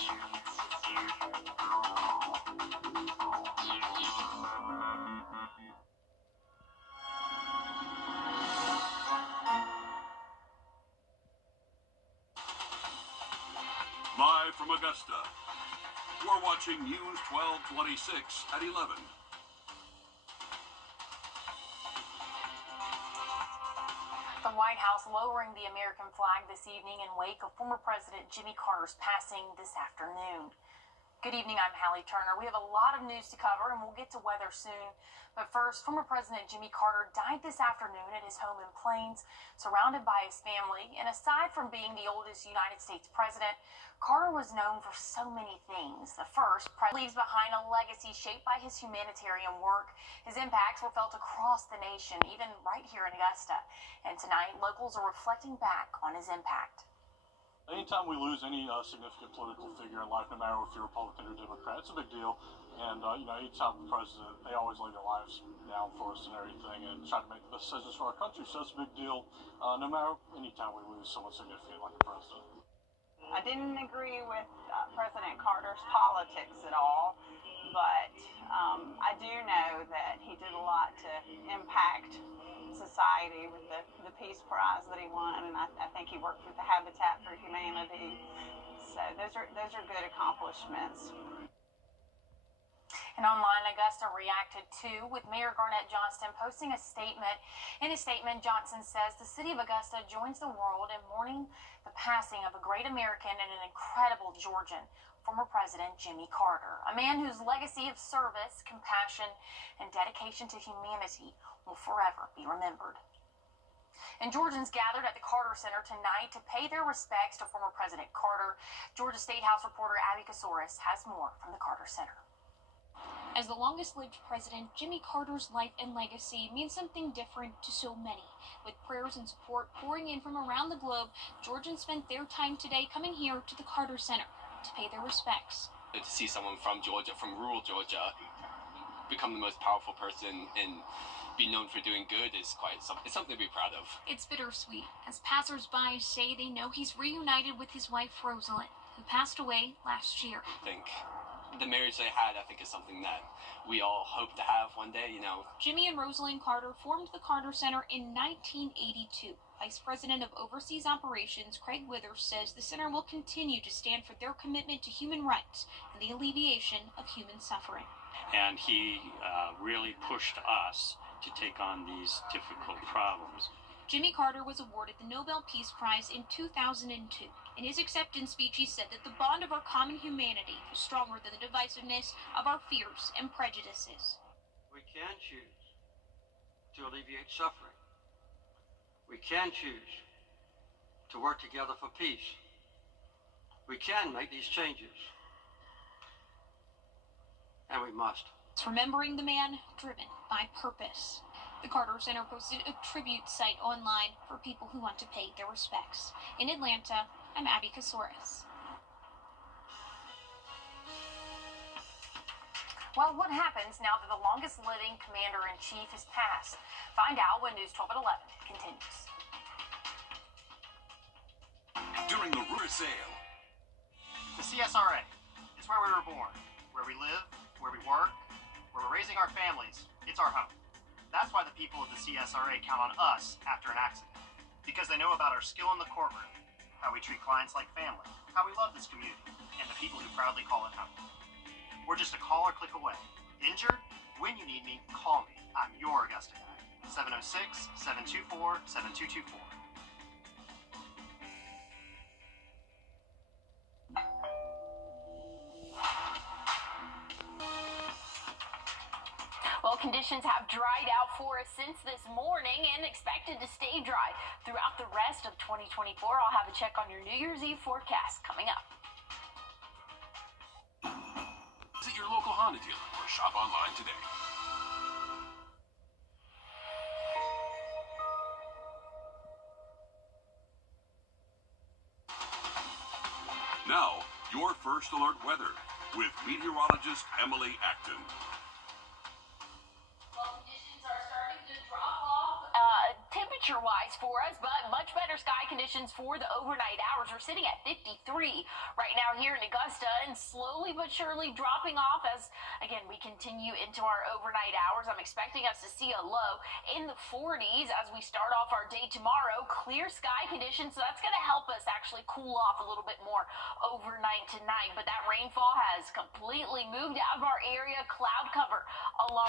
Live from Augusta, we're watching News 1226 at 11. The White House lowering the American flag this evening in wake of former President Jimmy Carter's passing this afternoon. Good evening, I'm Hallie Turner. We have a lot of news to cover, and we'll get to weather soon. But first, former President Jimmy Carter died this afternoon at his home in Plains, surrounded by his family. And aside from being the oldest United States president, Carter was known for so many things. The first leaves behind a legacy shaped by his humanitarian work. His impacts were felt across the nation, even right here in Augusta. And tonight, locals are reflecting back on his impact. Anytime we lose any significant political figure in life, no matter if you're Republican or Democrat, it's a big deal. And, anytime the president, they always lay their lives down for us and everything and try to make the best decisions for our country. So it's a big deal, no matter anytime we lose someone significant like a president. I didn't agree with President Carter's politics at all, but I do know that he did a lot to impact society with the Peace Prize that he won, and I think he worked with the Habitat for Humanity. So those are good accomplishments. And online, Augusta reacted too, with Mayor Garnett Johnston posting a statement. In his statement, Johnston says the city of Augusta joins the world in mourning the passing of a great American and an incredible Georgian, former President Jimmy Carter, a man whose legacy of service, compassion, and dedication to humanity will forever be remembered. And Georgians gathered at the Carter Center tonight to pay their respects to former President Carter. Georgia State House reporter Abby Kasoris has more from the Carter Center. As the longest-lived president, Jimmy Carter's life and legacy means something different to so many. With prayers and support pouring in from around the globe, Georgians spent their time today coming here to the Carter Center to pay their respects. To see someone from Georgia, from rural Georgia, become the most powerful person and be known for doing good is it's something to be proud of. It's bittersweet, as passers-by say they know he's reunited with his wife, Rosalind, who passed away last year. I think the marriage they had, is something that we all hope to have one day, Jimmy and Rosalind Carter formed the Carter Center in 1982. Vice President of Overseas Operations Craig Withers says the center will continue to stand for their commitment to human rights and the alleviation of human suffering. And he really pushed us to take on these difficult problems. Jimmy Carter was awarded the Nobel Peace Prize in 2002. In his acceptance speech, he said that the bond of our common humanity is stronger than the divisiveness of our fears and prejudices. We can choose to alleviate suffering. We can choose to work together for peace. We can make these changes. And we must. It's remembering the man driven by purpose. The Carter Center posted a tribute site online for people who want to pay their respects. In Atlanta, I'm Abby Kasoris. Well, what happens now that the longest living commander-in-chief has passed? Find out when News 12 at 11 continues. During the Rumor Sale. The CSRA is where we were born, where we live, where we work, where we're raising our families. It's our home. That's why the people of the CSRA count on us after an accident. Because they know about our skill in the courtroom, how we treat clients like family, how we love this community, and the people who proudly call it home. We're just a call or click away. Injured? When you need me, call me. I'm your Augusta guy. 706-724-7224. Well, conditions have dried out for us since this morning and expected to stay dry throughout the rest of 2024. I'll have a check on your New Year's Eve forecast coming up. Visit your local Honda dealer or shop online today. Now, your first alert weather with meteorologist Emily Acton. temperature-wise for us, but much better sky conditions for the overnight hours. We're sitting at 53 right now here in Augusta, and slowly but surely dropping off as, again, we continue into our overnight hours. I'm expecting us to see a low in the 40s as we start off our day tomorrow. Clear sky conditions, so that's going to help us actually cool off a little bit more overnight tonight. But that rainfall has completely moved out of our area. Cloud cover along